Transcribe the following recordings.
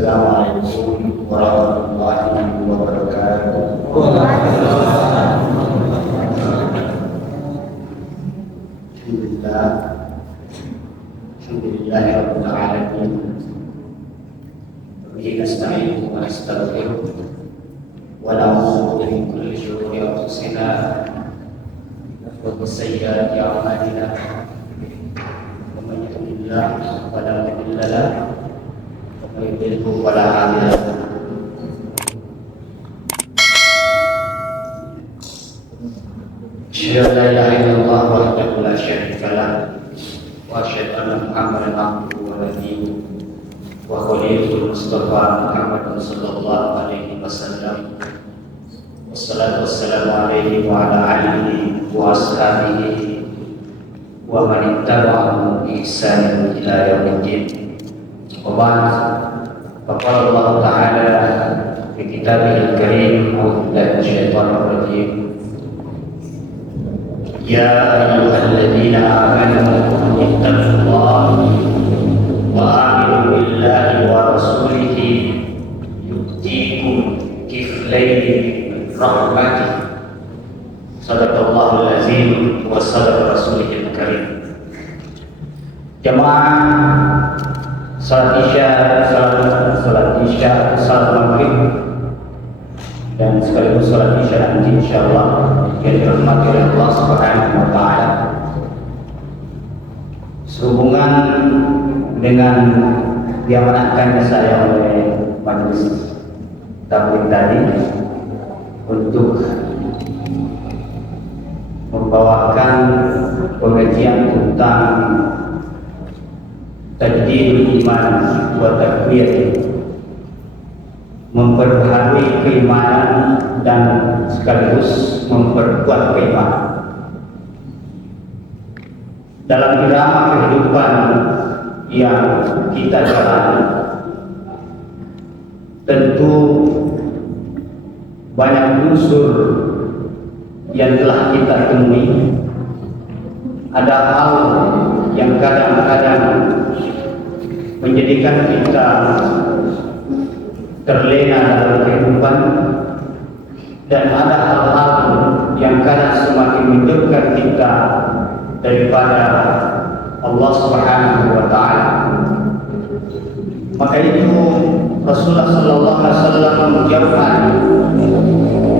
Assalamualaikum warahmatullahi wabarakatuh. Alhamdulillahirabbil alamin. Bihi nasta'inu wa nastaghfiruh wa na'udzu bihi min kulli shururi anfusina wa sayyiati a'malina. Man yahdihillahu fala mudilla lahu wa man yudlil fala hadiya lahu. Asyhadu an la ilaha illallah wahdahu la syarika lahu wa asyhadu anna Muhammadan abduhu wa nabiyuhu wa khalilul Mustafa Muhammad sallallahu alaihi wasallam. Wassalatu wassalamu alaihi wa ala alihi wa ashabihi wa man ittaba'ahum bi ihsanin ila yaumiddin. Wa ba'd. Faqala Allah Ta'ala fi kitabihil karim, a'udzu billahi minasyaitonir rajim. Ya ayyuhalladzina amanu ittaqullaha wa aminu billahi wa rasulihi yu'tikum kiflaini min rahmatihi. Sadaqallahul azim wa sadaqa rasulihil karim. Jamaah salat isya, salat maghrib dan sekaligus salat isya nanti insyaallah yang dirahmati oleh Allah Subhanahu wa taala. Sehubungan dengan diamanahkannya saya oleh majelis tabligh tadi untuk membawakan pengajian tentang tajdidul iman wa taqwiyah, memperbaharui keimanan dan sekaligus memperkuat keimanan. Dalam irama kehidupan yang kita jalani, tentu banyak unsur yang telah kita temui. Ada hal yang kadang-kadang menjadikan kita terlena dalam kehidupan, dan ada hal-hal yang kadang semakin menjauhkan kita daripada Allah Subhanahu wa taala. Maka itu Rasulullah sallallahu alaihi wasallam menjauhkan,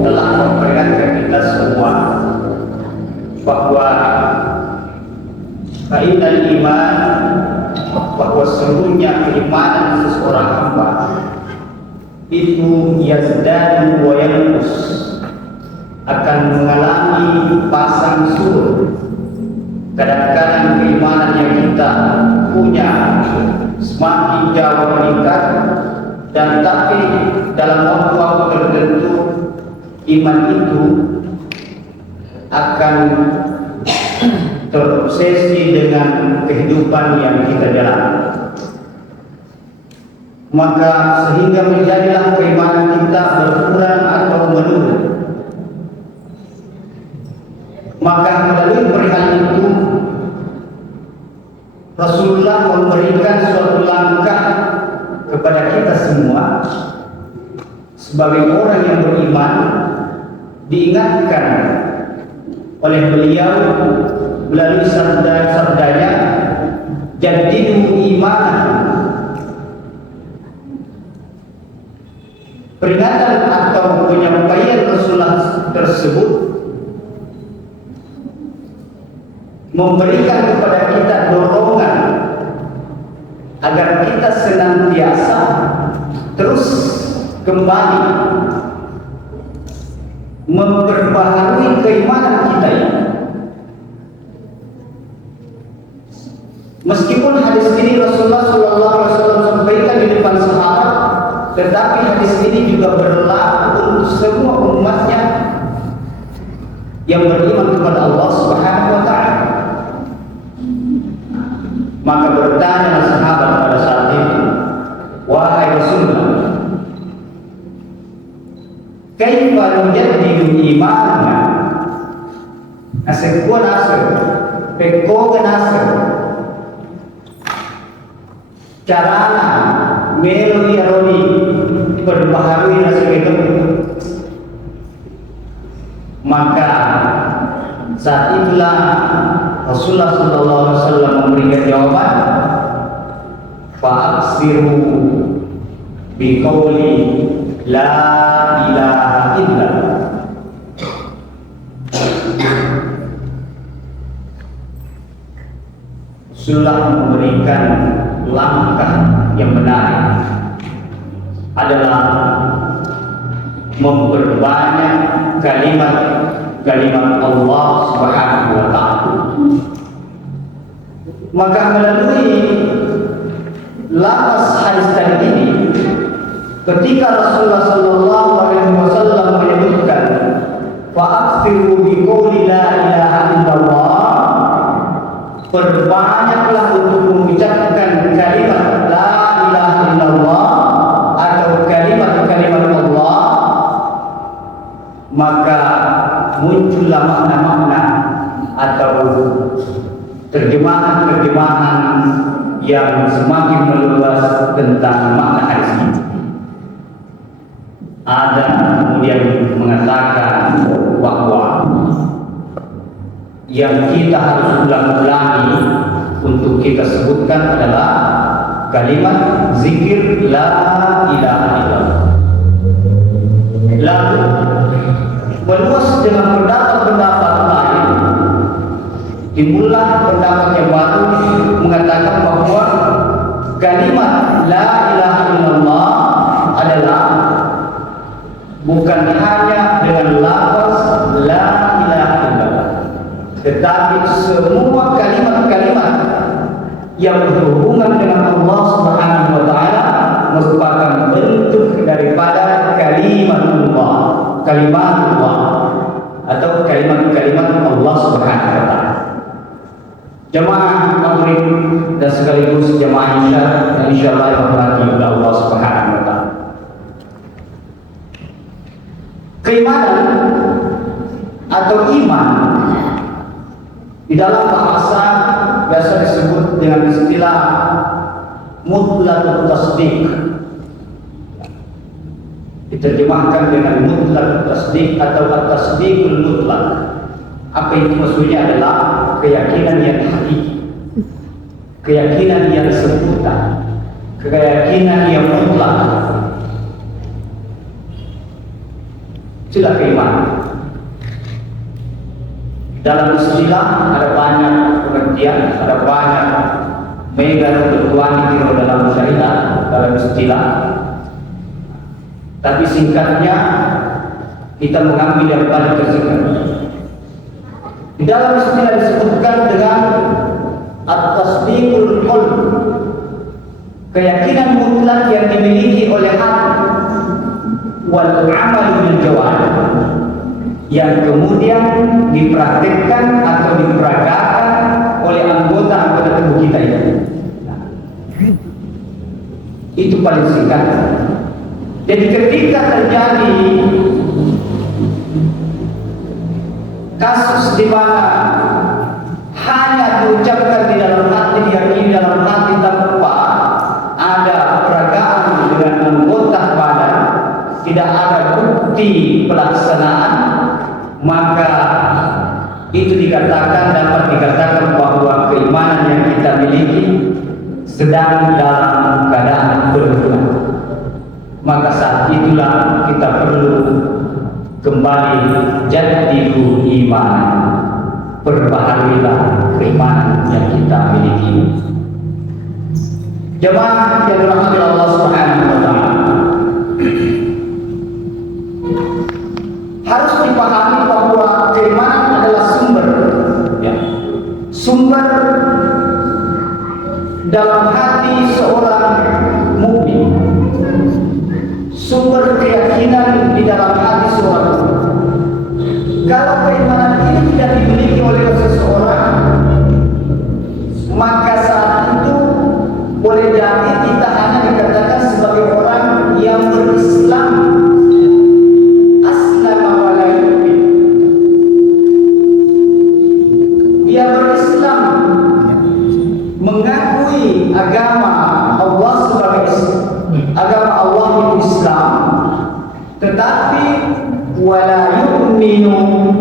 telah memperingatkan kita semua bahwa fa'innal iman, bahwa sesungguhnya keimanan seseorang hamba itu yazdadu wa yanqus, akan mengalami pasang surut. Kadang-kadang keimanan yang kita punya semakin jauh meningkat, dan tapi dalam waktu-waktu tertentu iman itu akan terobsesi dengan kehidupan yang kita jalani. Maka sehingga menjadilah keimanan kita berkurang atau menurun. Maka melalui perihal itu Rasulullah memberikan suatu langkah kepada kita semua sebagai orang yang beriman, diingatkan oleh beliau melalui sabda-sabdanya, jadidu iman. Peringatan atau penyampaian Rasulullah tersebut memberikan kepada kita dorongan agar kita senantiasa terus kembali memperbaharui keimanan kita ini. Meskipun hadis ini Rasulullah SAW sampaikan di depan sahabat, tetapi hadis ini juga berlaku untuk semua umatnya yang beriman kepada Allah Subhanahu wa taala. Maka bertanya sahabat pada saat itu, wahai Rasulullah, kaifa nujaddidu imanana? Asekuan asal, pekogan asal, carana melodi arodi diperbaharui nasib itu, maka saat itulah Rasulullah SAW memberikan jawaban, fa'aksiru biqauli la ilaha illallah. Rasulullah memberikan langkah yang benar adalah memperbanyak kalimat Allah Subhanahu wa ta'ala. Maka melalui lafaz hadis tadi ini, ketika Rasulullah sallallahu alaihi wasallam menyebutkan fa'aksiru biqauli la ilaha illallah, perbanyaklah untuk mengucapkan kalimat la ilaha illallah atau kalimat-kalimat Allah, maka muncullah makna-makna atau terjemahan-terjemahan yang semakin meluas tentang makna hadis ini. Ada kemudian mengatakan bahwa yang kita harus ulang-ulangi untuk kita sebutkan adalah kalimat zikir la ilaha illallah. Lalu meluas dengan pendapat-pendapat lain, timbullah pendapat yang baru mengatakan bahwa kalimat la ilaha illallah adalah bukan hanya dengan lafaz la ilaha illallah, tetapi semua kalimat-kalimat yang berhubungan dengan Allah Subhanahu wa ta'ala merupakan bentuk daripada kalimat Allah atau kalimat-kalimat Allah Subhanahu wa ta'ala. Jemaah maghrib dan sekaligus jemaah isya yang insyaallah dirahmati oleh Allah Subhanahu wa ta'ala. Keimanan atau iman di dalam bahasa biasa disebut dengan istilah mutlaqut tasdiq, diterjemahkan dengan mutlaqut tasdiq atau at-tasdiqul mutlaq. Apa itu maksudnya? Adalah keyakinan yang hakiki, keyakinan yang sempurna, keyakinan yang mutlak. Itulah keimanan. Dalam istilah ada banyak pengertian, ada banyak mega ketentuan di dalam syariat dalam istilah. Tapi singkatnya kita mengambil yang paling tersingkat. Di dalam istilah disebutkan dengan at-tasdiqul qalb, keyakinan mutlak yang dimiliki oleh hati, wal amal bil jawarih, yang kemudian dipraktikkan atau diperagakan oleh anggota-anggota tubuh kita ini. Itu paling singkat. Jadi ketika terjadi kasus di mana hanya diucapkan di dalam hati, diyakini dalam hati tanpa ada peragaan dengan anggota badan, tidak ada bukti pelaksanaan, maka itu dapat dikatakan bahwa keimanan yang kita miliki sedang dalam keadaan berkurang. Maka saat itulah kita perlu kembali jadidu iman, perbaharilah keimanan yang kita miliki. Jemaah yang dirahmati Allah Subhanahu wa ta'ala, harus dipahami bahwa keimanan adalah sumber dalam hati seorang mukmin, sumber keyakinan di dalam hati seorang mukmin. Kalau keimanan ini tidak dimiliki oleh seseorang, maka saat itu boleh jadi kita hanya dikatakan sebagai orang yang berislam, aslama wa la yu'min. Dia berislam, mengakui agama Allah sebagai agama Allah itu Islam, yu'minu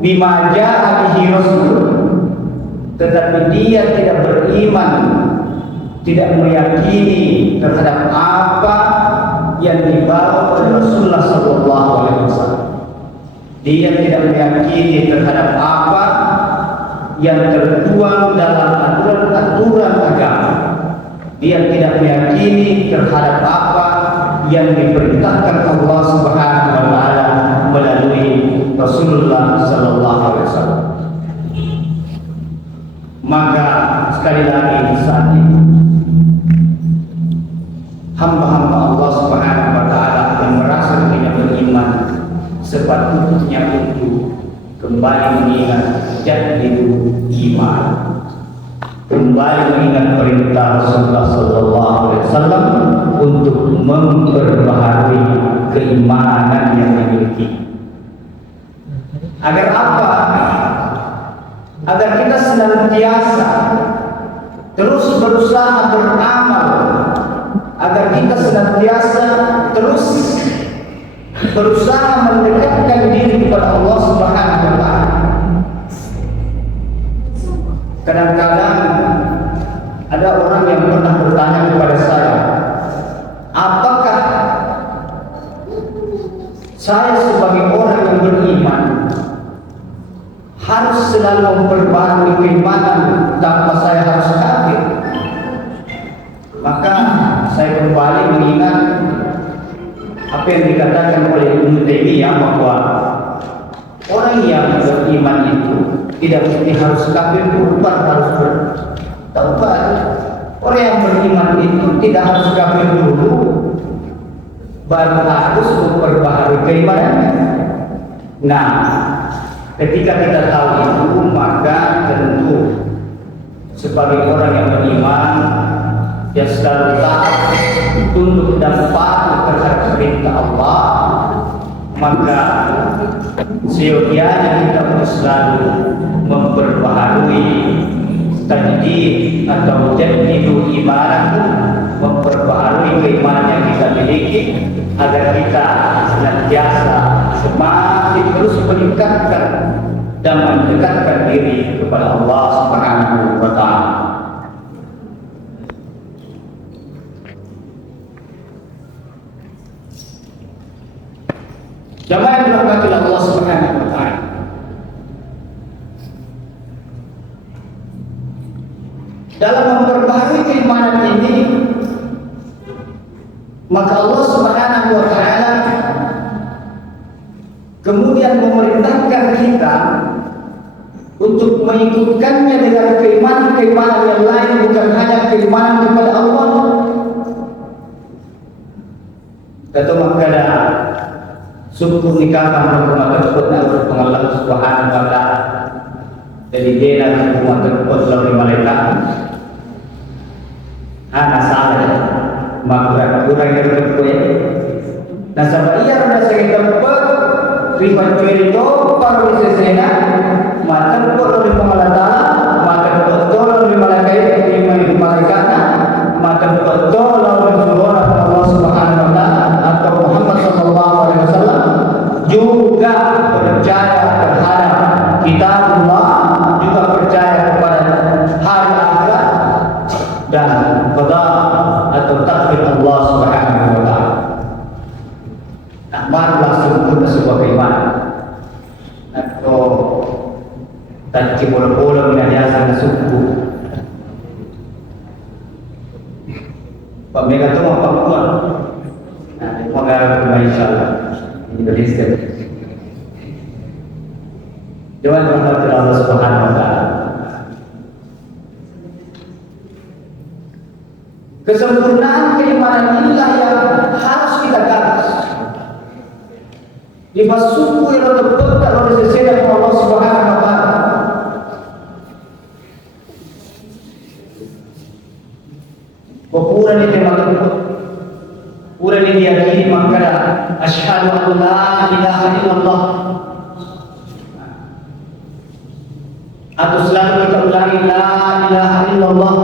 bima ja'a bihi rasul, tetapi dia tidak beriman, tidak meyakini terhadap apa yang dibawa oleh Rasulullah sallallahu alaihi wasallam. Dia tidak meyakini terhadap apa yang tertuang dalam aturan-aturan agama. Dia tidak meyakini terhadap apa yang diperintahkan Allah Subhanahu wa taala melalui Rasulullah sallallahu alaihi wasallam. Maka sekali lagi saat itu hamba-hamba Allah Subhanahu wa taala yang merasa tidak beriman sepatutnya untuk kembali mengingat jadidu iman, kembali mengingat perintah Rasulullah sallallahu alaihi wasallam untuk memperbaharui keimanan yang dimiliki. Agar apa? Agar kita senantiasa terus berusaha beramal, agar kita senantiasa terus berusaha mendekatkan diri kepada Allah Subhanahu wa taala. Kadang-kadang ada orang yang pernah bertanya kepada saya, apakah saya sebagai orang yang beriman harus selalu memperbaharui keimanan tanpa saya harus kafir? Maka saya kembali mengingat apa yang dikatakan oleh Ibnu Taimiyah, bahwa orang yang beriman itu tidak mesti harus kafir, bukan harus bertaubat. Orang yang beriman itu tidak harus kafir dulu, baru harus memperbaharui keimanannya. Nah, ketika kita tahu itu, maka tentu sebagai orang yang beriman, dia selalu taat, tunduk dan patuh terhadap perintah Allah, maka seyogianya kita harus selalu memperbaharui tajdid atau jadidu iman, memperbaharui keimanan yang kita miliki, agar kita senantiasa semakin terus meningkatkan dan mendekatkan diri kepada Allah Subhanahu wa taala. Jamaah yang dirahmati Allah Subhanahu wa taala, dalam memperbaharui keimanan ini, maka Allah Subhanahu wa taala kemudian memerintahkan kita untuk mengikutkannya dengan keimanan-keimanan yang lain, bukan hanya keimanan kepada Allah. Kata makada syukur nikah rumah tersebut menurut Allah Subhanahu wa taala. Jadi dia nak rumah tersebut lalu malaikat. Anak salah, maka kurang yang terkuat. Nah, sama ia rasa kita tempat ribuan cerita para wisesena, maka terkuat oleh pengalata, maka betul oleh malaikat, maka betul oleh Allah Subhanahu wa taala atau Muhammad sallallahu alaihi wasallam, juga percaya terhadap kitab Allah, juga percaya kepada hari akhirat dan qada atau takdir Allah Subhanahu wa taala. Nah, barulah sempurna sebuah keimanan. Atau tadi bola-bola minadiasa na suku. Pamega tu apa pun. Nah, mengarah insyaallah Indonesia. Jangan lupa Allah Subhanahu wa taala. Kesempurnaan keimanan inilah yang harus kita garis. Lima suku yang terbentuk oleh sesuatu Allah Subhanahu wa taala. Pura ni tema tu, pura ni dia kini makara asyhadu an la ilaha illallah. Atau selalu kita ulangi la ilaha illallah.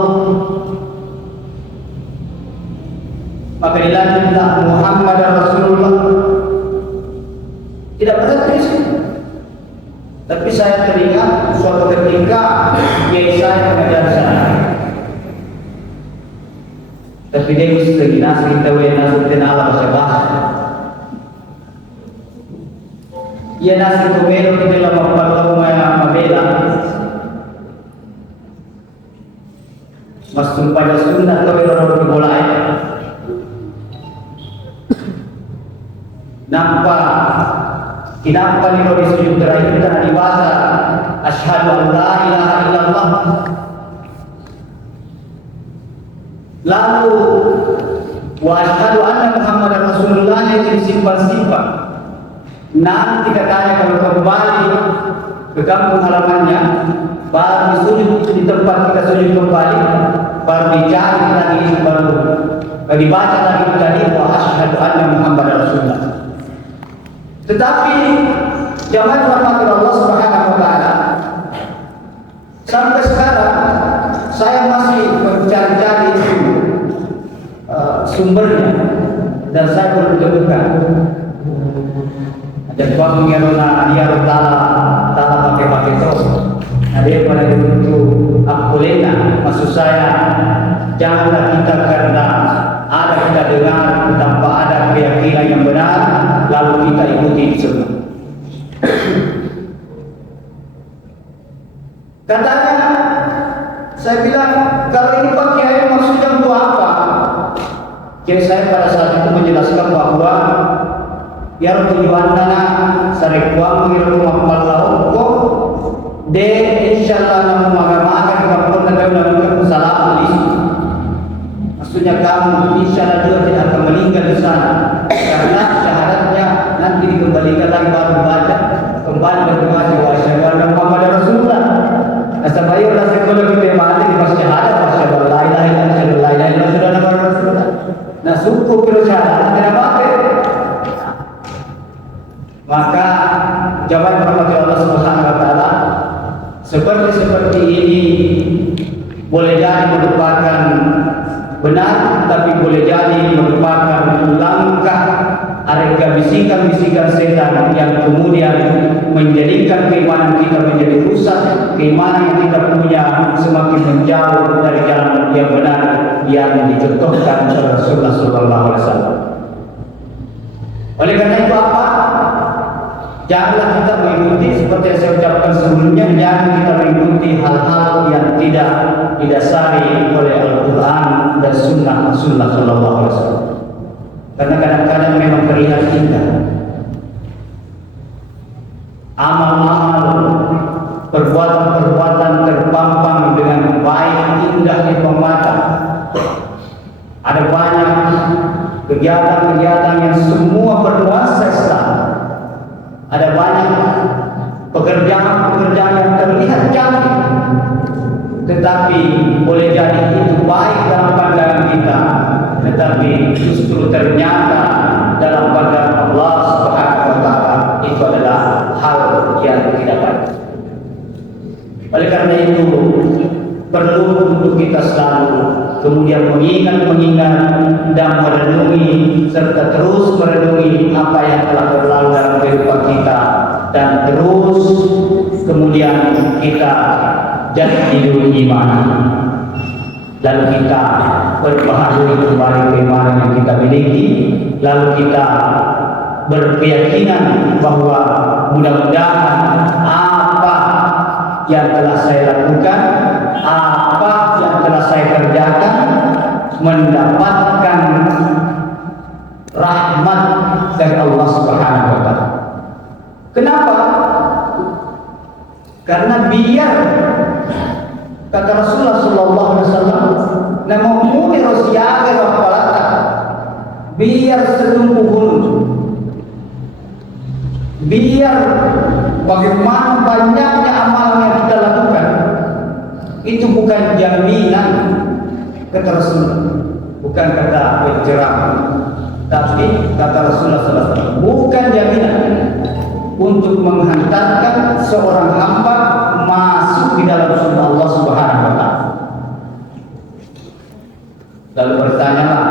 Maka dilanjutlah Muhammad Rasulullah. Tidak berhenti. Tapi saya teringat suatu ketika kiai saya mengajar saya. Tapi dia mesti terginas kita wena sudah ala bahasa. Ia nasi kumelo kita lama perlu mabela. Mas pada sunnah atau orang boleh. Nampak kenapa ni kalau disujud terakhir karena dibaca asyhadu an la ilaha illallah. Lalu wa asyhadu anna Muhammadar Rasulullah yang disimpan-simpan. Nanti katanya kalau kembali ke kampung halamannya, baru disujud di tempat kita sujud kembali, baru dicari lagi, baru dibaca lagi tadi wa asyhadu anna Muhammadar Rasulullah. Tetapi zaman rahmat Allah Subhanahu wa taala sampai sekarang saya masih mencari-cari sumbernya dan saya belum temukan. Dan kalau mengenai dia tala pakai terus. Ada yang pada itu akulena. Maksud saya janganlah kita karena ada kita dengar tanpa ada keyakinan yang benar lalu kita ikuti semua. Katanya saya bilang kalau ini Pak Kiai maksudnya untuk apa? Kiai saya pada saat itu menjelaskan bahwa ya tujuannya sarek uang mengirim mapalau kok de insyaallah namu makan kampung dan dalam salam di maksudnya kamu insyaallah juga tidak akan meninggal di sana karena syahadatnya nanti dikembalikan lagi baru baca kembali berdoa wa asyhadu anna Muhammadar Rasulullah. Asal lah sekolah kita mati di pas syahadat asyhadu la ilaha illallah. Nah suku kira syahadat tidak pakai. Maka jawaban Allah Subhanahu wa taala seperti ini boleh jadi merupakan benar tapi boleh jadi merupakan langkah ada bisikan-bisikan setan yang kemudian menjadikan keimanan kita menjadi rusak, keimanan yang kita punya semakin menjauh dari jalan yang benar yang dicontohkan oleh Rasulullah SAW. Oleh karena itu apa? Janganlah kita mengikuti seperti yang saya ucapkan sebelumnya, jangan kita mengikuti hal-hal yang tidak didasari oleh Al-Quran dan Sunnah Sallallahu Alaihi Wasallam. Karena kadang-kadang memang terlihat indah, amal-amal, perbuatan-perbuatan terpampang dengan baik, indah di mata. Ada banyak kegiatan-kegiatan yang semua bernuansa Islam. Ada banyak pekerjaan-pekerjaan yang terlihat cantik, tetapi boleh jadi itu baik dalam pandangan kita, tetapi justru ternyata dalam pandangan Allah Subhanahu wa taala itu adalah hal yang tidak baik. Oleh karena itu perlu untuk kita selalu kemudian mengingat dan merenungi serta terus merenungi apa yang telah berlalu dalam kehidupan kita dan terus kemudian kita jadi hidup iman, lalu kita berbahagia kembali keimanan yang kita miliki, lalu kita berkeyakinan bahwa mudah-mudahan apa yang telah saya lakukan, apa yang telah saya kerjakan mendapatkan rahmat dari Allah Subhanahu wa taala. Kenapa? Karena biar kata Rasulullah sallallahu alaihi wasallam, "Namumuni rasiyaga wa falata." Biar setumbuh gunung. Biar bagaimana banyaknya amalan yang kita lakukan, itu bukan jaminan kata Rasulullah, bukan kata penceramah, tapi kata Rasulullah SAW, bukan jaminan untuk menghantarkan seorang hamba masuk di dalam surga Allah Subhanahu wa taala. Lalu bertanyalah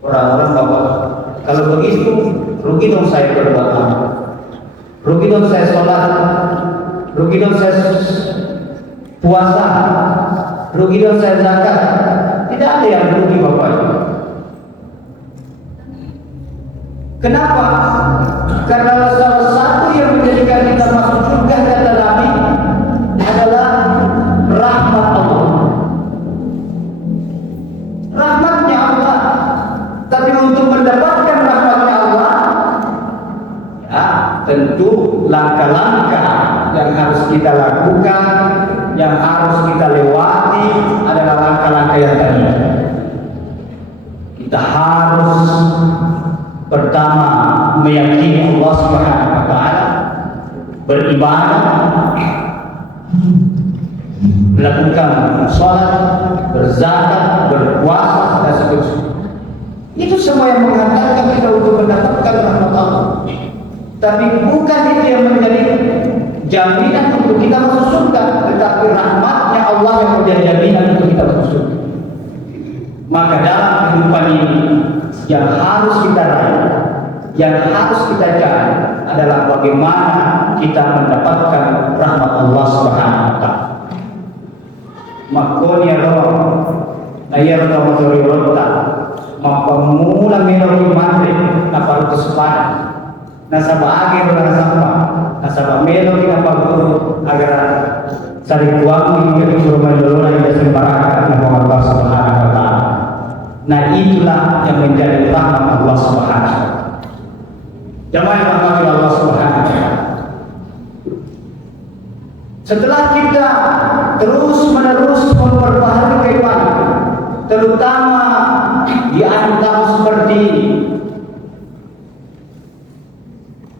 orang-orang bahwa kalau begitu rugi dong saya berbuat apa? rugi dong saya sholat, rugi dong saya puasa, rugi dong saya zakat. Tidak ada yang rugi Bapak. Kenapa? Karena salah satu yang menjadikan kita masuk surga kata Nabi adalah rahmat Allah. Rahmatnya Allah. Tapi untuk mendapatkan rahmatnya Allah, ya, tentu langkah-langkah yang harus kita lakukan, yang harus kita lewati adalah langkah-langkah yang tadi. Kita harus pertama meyakini Allah Subhanahu wa taala, beribadah, melakukan sholat, berzakat, berpuasa dan seterusnya. Itu semua yang menghantarkan kita untuk mendapatkan rahmat Allah. Tapi bukan itu yang menjadi jaminan untuk kita masuk surga, tetapi rahmatnya Allah yang menjadi jaminan untuk kita masuk surga. Maka dalam kehidupan ini yang harus kita raih, yang harus kita cari adalah bagaimana kita mendapatkan rahmat Allah Subhanahu wa taala. Makanya roh ayat nomor 2 mapamula meron imante na parutuspan nasa baagi mo na sampa nasa pamelo kinapagpuro agar sa ritual ng surumalo na sembarangan ng Allah Subhanahu wa taala. Nah itulah yang menjadi rahmat Allah Subhanahu wa taala. Jamaah rahmat Allah Subhanahu wa taala. Setelah kita terus menerus memperbaharui keimanan, terutama di akhir tahun seperti ini,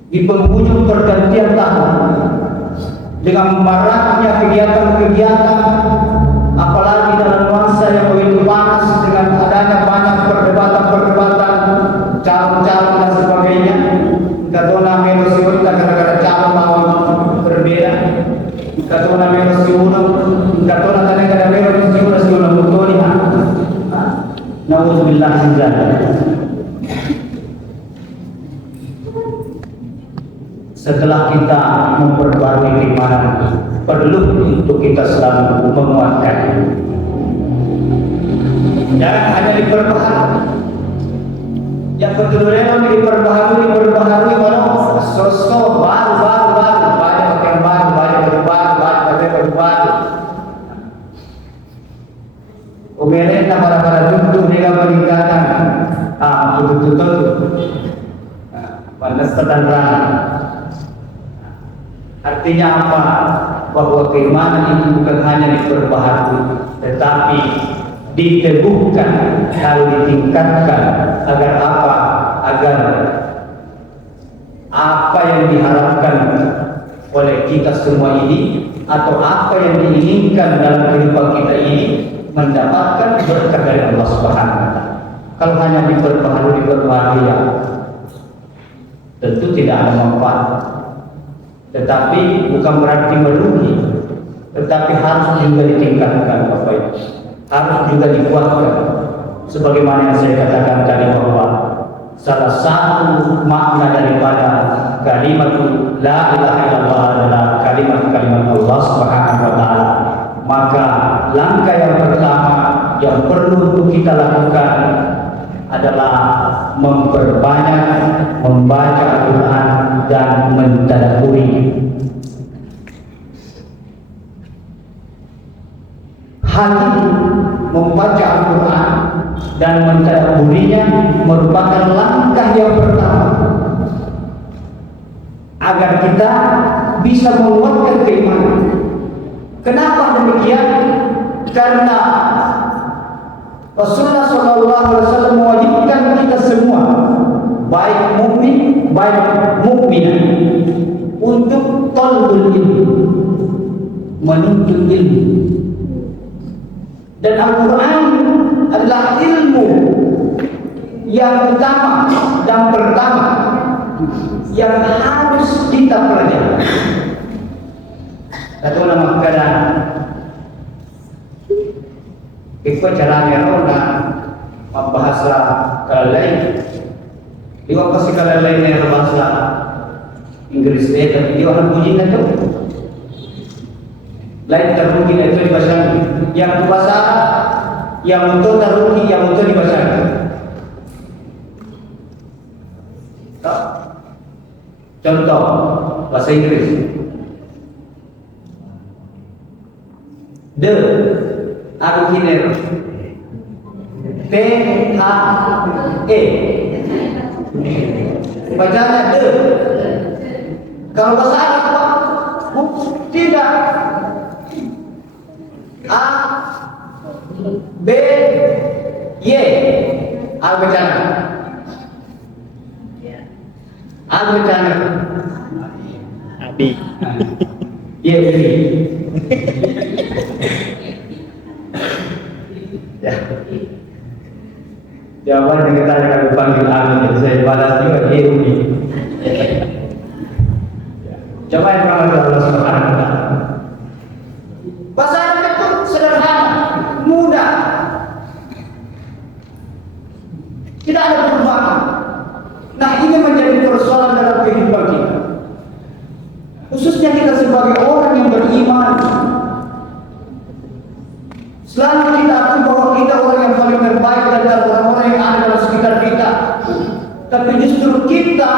di penghujung pergantian tahun, dengan maraknya kegiatan-kegiatan, apalagi dalam nuansa yang begitu panas dengan adanya banyak perdebatan-perdebatan, calon-calon dan sebagainya. Katona menos kita gara-gara calon mau berbeda. Katona menos uno, katona kadang-kadang menos uno betul ya. Nauzubillah min dzalik. Setelah kita memperbarui keimanan, perlu untuk kita selalu menguatkan. Jangan hanya diperbaharui. Yang kedua diperbaharui, walau sosok baru, banyak yang baru, banyak baru. Umerena para tentu dengan peningkatan betul-betul panas terang. Artinya apa? Bahwa keimanan itu bukan hanya diperbaharui, tetapi diteguhkan, lalu ditingkatkan agar apa? Agar apa yang diharapkan oleh kita semua ini atau apa yang diinginkan dalam kehidupan kita ini mendapatkan berkah dari Allah Subhanahu wa taala. Kalau hanya diperbaharui ya tentu tidak ada manfaat. Tetapi bukan berarti merugi, tetapi harus juga ditingkatkan Bapak Ibu. Harus juga dikuatkan. Sebagaimana yang saya katakan tadi bahwa salah satu makna daripada kalimat la ilaha illallah adalah kalimat Allah Subhanahu wa taala. Maka langkah yang pertama yang perlu untuk kita lakukan adalah memperbanyak membaca Al-Quran dan mentadabburi. Hati membaca Al-Quran dan mentadabburinya merupakan langkah yang pertama agar kita bisa menguatkan keimanan. Kenapa demikian? Karena Rasulullah SAW mewajibkan kita semua, baik mukmin, baik mukminah, untuk talabul ilmu, menuntut ilmu. Dan Al-Quran adalah ilmu yang utama dan pertama yang harus kita pelajari. Satu nama keadaan ikut caranya orang membahasa kalau lain. Iwak pasti kalau lain yang bahasa Inggris tapi dia orang pujian itu lain terrugi itu di bahasa yang bahasa yang untuk terrugi yang untuk di bahasa contoh bahasa Inggris the aku kiner T H E bacanya the. Kalau bahasa Arab tidak A B Y al-bacana al-bacana Abi. Y ya jawaban yang kita akan panggil Amin saya balas juga Yehudi. Coba yang pernah Allah Subhanahu wa Ta'ala. Bahasa Arab itu sederhana, mudah, tidak ada perubahan. Nah ini menjadi persoalan dalam kehidupan kita, khususnya kita sebagai orang yang beriman. Selalu kita akui bahwa kita orang yang paling terbaik dari orang-orang yang ada dalam sekitar kita, tapi justru kita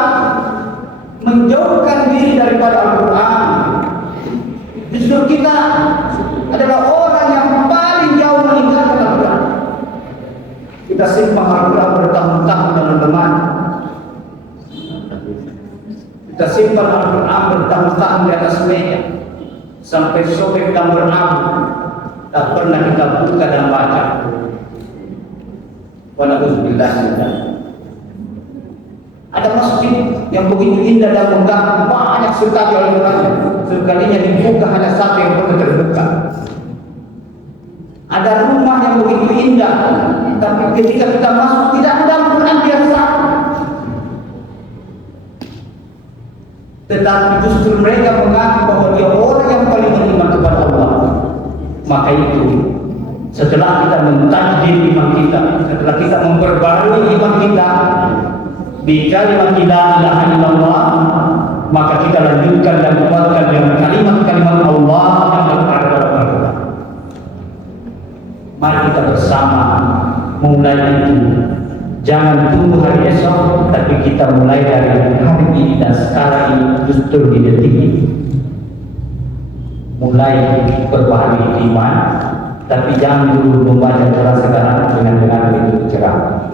menjauhkan diri daripada Al-Quran. Justru kita adalah orang yang paling jauh meninggalkan Al-Quran. Kita simpan Al-Quran bertahun-tahun dalam lemari. Kita simpan Al-Quran bertahun-tahun di atas meja sampai sobek dan berabu. Tak pernah kita buka dan baca. Wa na'udzubillah min dzalik. Ada masjid yang begitu indah dan megah, banyak sekali Al-Quran. Sekalinya dibuka hanya satu yang pernah terbuka. Ada rumah yang begitu indah, tapi ketika kita masuk tidak ada Al-Quran biasa. Tetapi justru mereka mengaku bahwa dia orang yang paling beriman kepada Allah. Maka itu setelah kita mentajdir iman kita, setelah kita memperbarui iman kita di kalimat la ilaha illallah, maka kita lanjutkan dan kuatkan dengan kalimat-kalimat Allah yang berada dalam Al-Quran. Mari kita bersama mulai itu. Jangan tunggu hari esok, tapi kita mulai dari hari ini dan sekarang ini, justru di detik ini. Mulai berbahagia iman, tapi jangan dulu membaca cerah sekarang dengan itu cerah.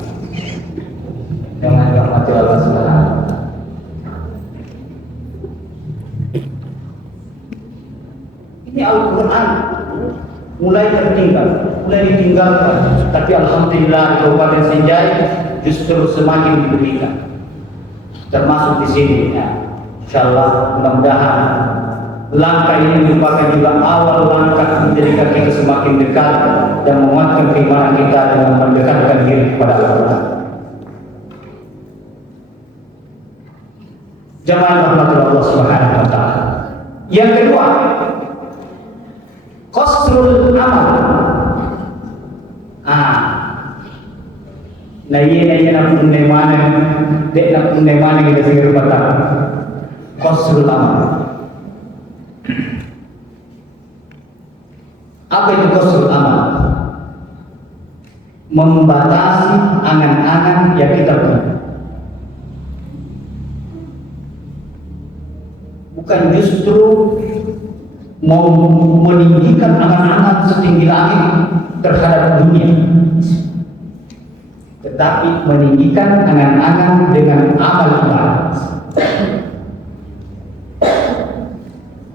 Jangan mati Allah sekarang. Ini Al-Quran mulai tertinggal, mulai ditinggalkan, tapi alhamdulillah di Kabupaten Senjai justru semakin diberikan. Termasuk di sini, ya. Insyaallah mudah-mudahan langkah ini merupakan juga awal langkah menjadikan kita semakin dekat dan menguatkan keimanan kita dengan mendekatkan diri kepada Allah. Jamaah rahmatullah Allah Subhanahu wa Ta'ala. Yang kedua, qasrul amal. Nah iya nak punne mana, dek nak punne mana kita segera patah. Qasrul amal. Apa itu qasrul amal? Membatasi angan-angan yang kita punya. Bukan justru mau meninggikan angan-angan setinggi langit terhadap dunia, tetapi meninggikan angan-angan dengan amal ibadah.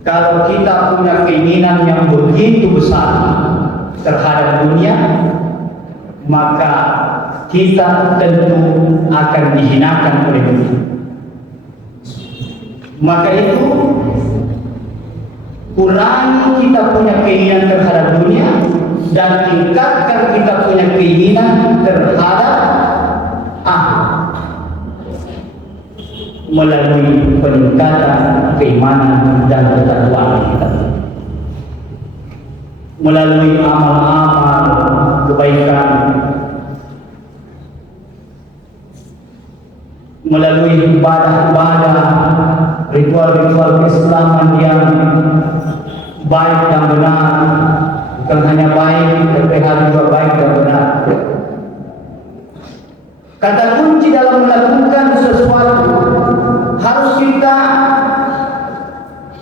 Kalau kita punya keinginan yang begitu besar terhadap dunia, maka kita tentu akan dihinakan oleh dunia. Maka itu kurangi kita punya keinginan terhadap dunia dan tingkatkan kita punya keinginan terhadap melalui peningkatan keimanan dan ketakwaan kita, melalui amal-amal kebaikan, melalui ibadah-ibadah, ritual-ritual keislaman yang baik dan benar. Bukan hanya baik, tapi harus juga baik dan benar. Kata kunci dalam melakukan sesuatu harus kita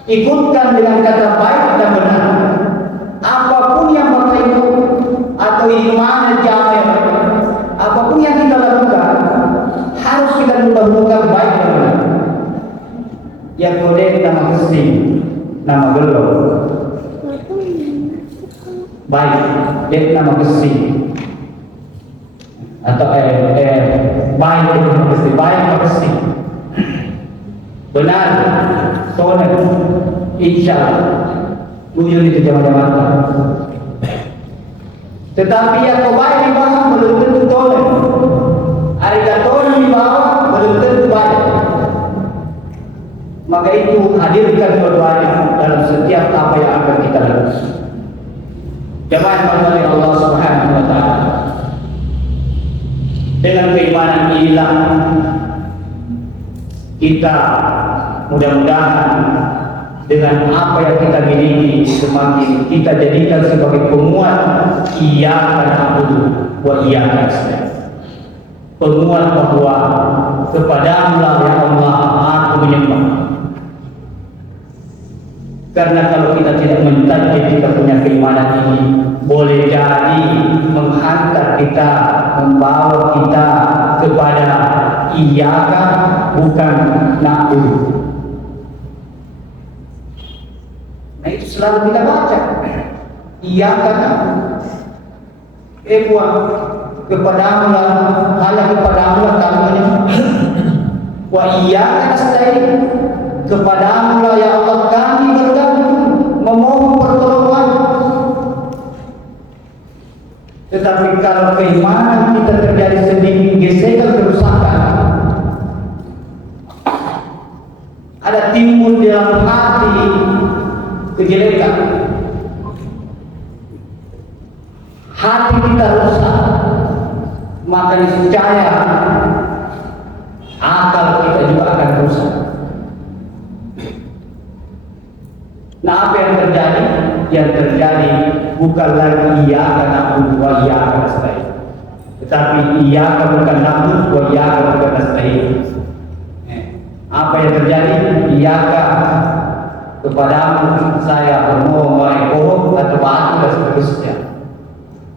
ikutkan dengan kata baik dan benar. Apapun yang Bapak Ibu atau iman jamin, apapun yang kita lakukan harus kita melakukan baik dan benar. Yang boleh nama kesing, nama gelo, baik, dia nama kesing. Atau baik itu mesti baik mesti benar soalnya insyaallah tujuan itu jamaah-jamaah. Tetapi yang baik di bawah belum tentu tolong, ada tolong di bawah belum tentu baik. Maka itu hadirkan dua-duanya dalam setiap apa yang akan kita lakukan. Jamaah dari Allah Subhanahu wa taala. Dengan keimanan inilah kita mudah-mudahan dengan apa yang kita miliki semakin kita jadikan sebagai penguat iyyaka na'budu wa iyyaka nasta'in. Penguat bahwa kepadamu-lah ya Allah aku menyembah. Karena kalau kita tidak mentajid kita punya keimanan ini, boleh jadi menghantar kita, membawa kita kepada iyyaka bukan na'budu. Nah itu selalu kita baca iyyaka na'budu. Buat kepadamu lah, hanya kepadamu lah kami menyembah. Wa iyyaka nasta'in. Kepadamu lah ya Allah kami bergantung, memohon pertolongan. Tetapi kalau keimanan kita terjadi sedikit gesekan kerusakan, ada timbul di dalam hati kejelekan, hati kita rusak, maka niscaya akal kita juga akan rusak. Nah apa yang terjadi? Yang terjadi bukan lagi iyyaka na'budu wa iyyaka nasta'in, tetapi iyyaka bukan na'budu wa iyyaka bukan nasta'in. Apa yang terjadi? Iyyaka kepadamu saya bermohon wahai pohon atau batu dan seterusnya.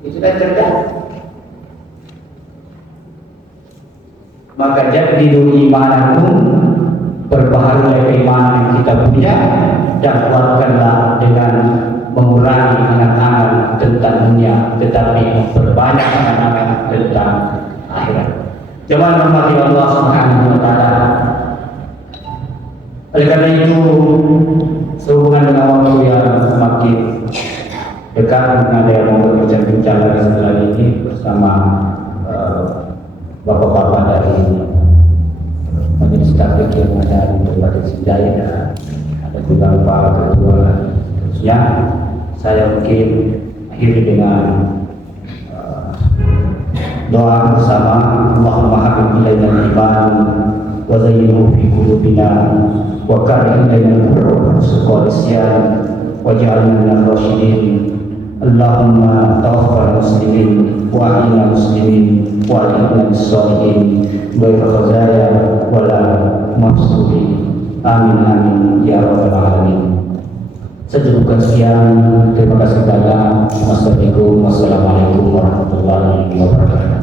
Itu yang terjadi. Maka jadidu imanakum, perbaharui keimanan yang kita punya dan kuatkanlah dengan mengurangi angan-angan tentang dunia, tetapi memperbanyak angan-angan tentang akhirat. Jemaah rahmati Allah Subhanahu wa taala. Oleh karena itu, sehubungan dengan waktu yang semakin dekat, ada yang mau berbincang-bincang lagi setelah ini bersama bapak-bapak dari majelis taklim yang ada di Kabupaten Sindai, ada juga Pak Ketua. Ya, saya mungkin akhiri dengan doa bersama. Allahumma habib ilaina al-iman wa zayyinhu fi qulubina wa karrih ilaina al-kufra wal isyan waj'alna minal rasyidin. Allahumma tawaffana muslimin wa ahyina muslimin wa alhiqna bis-shalihin ghayra khazaya wala mafsudin. Amin amin ya rabbal alamin. Sejukan sekian, terima kasih banyak. Wassalamualaikum warahmatullahi wabarakatuh.